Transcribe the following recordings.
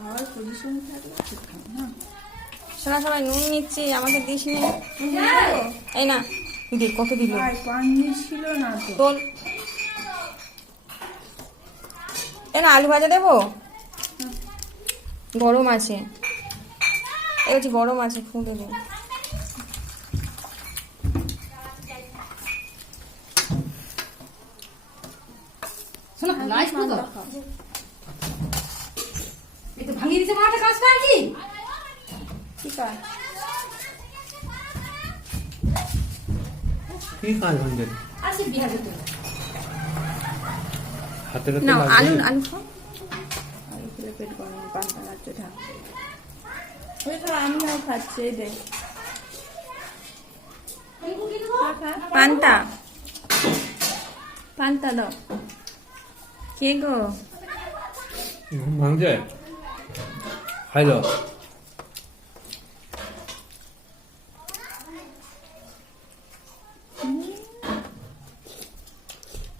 খাওয়ার পজিশন থাকলে ঠিক খাও না। শোনা সবাই নুন নিচ্ছি, আমাকে দিস নি। এই না দেখ কত দিল। পানি ছিল না তো। তোল। এ না আলু ভাজা দেবো, গরম আছে। এই হচ্ছে গরম আছে, ফুটে দেবো। শোনো লাইট তো এই তো ভাঙিয়ে দিছে মাটা কাজ কর কি ঠিক আছে। কি কাজ ভাঙছে? আসি বিহারে তো হাতে না আলু আলু খাও। আলু খেলে পেট গরম, পান্তা লাগছে ঢাক। ওই তো আমিও খাচ্ছি, এই দেখ। পান্তা পান্তা দাও। কে গো? ভাঙছে খাইলো।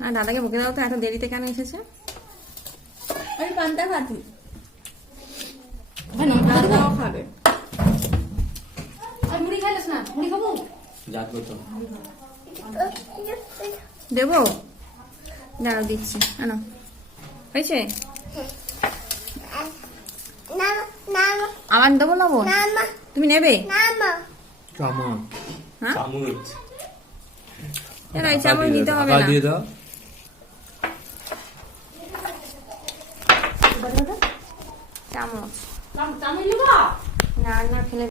হ্যাঁ দাদাকে বকে দাও তো, এত দেরিতে কেন এসেছে? আমি পান্তা খাচ্ছি। ভাই না দাদাও খাবে। আর মুড়ি খাইলেস না, মুড়ি খাবো যাবো তো। দেবো, দাঁড়াও দিচ্ছি। আনো, হয়েছে? আবার দেবো লবণ? তুমি নেবে? চামচ হ্যাঁ চামচ কেন এই চামচ নিতে হবে না? দিয়ে দাও। চামচ চামিলি না না খেলে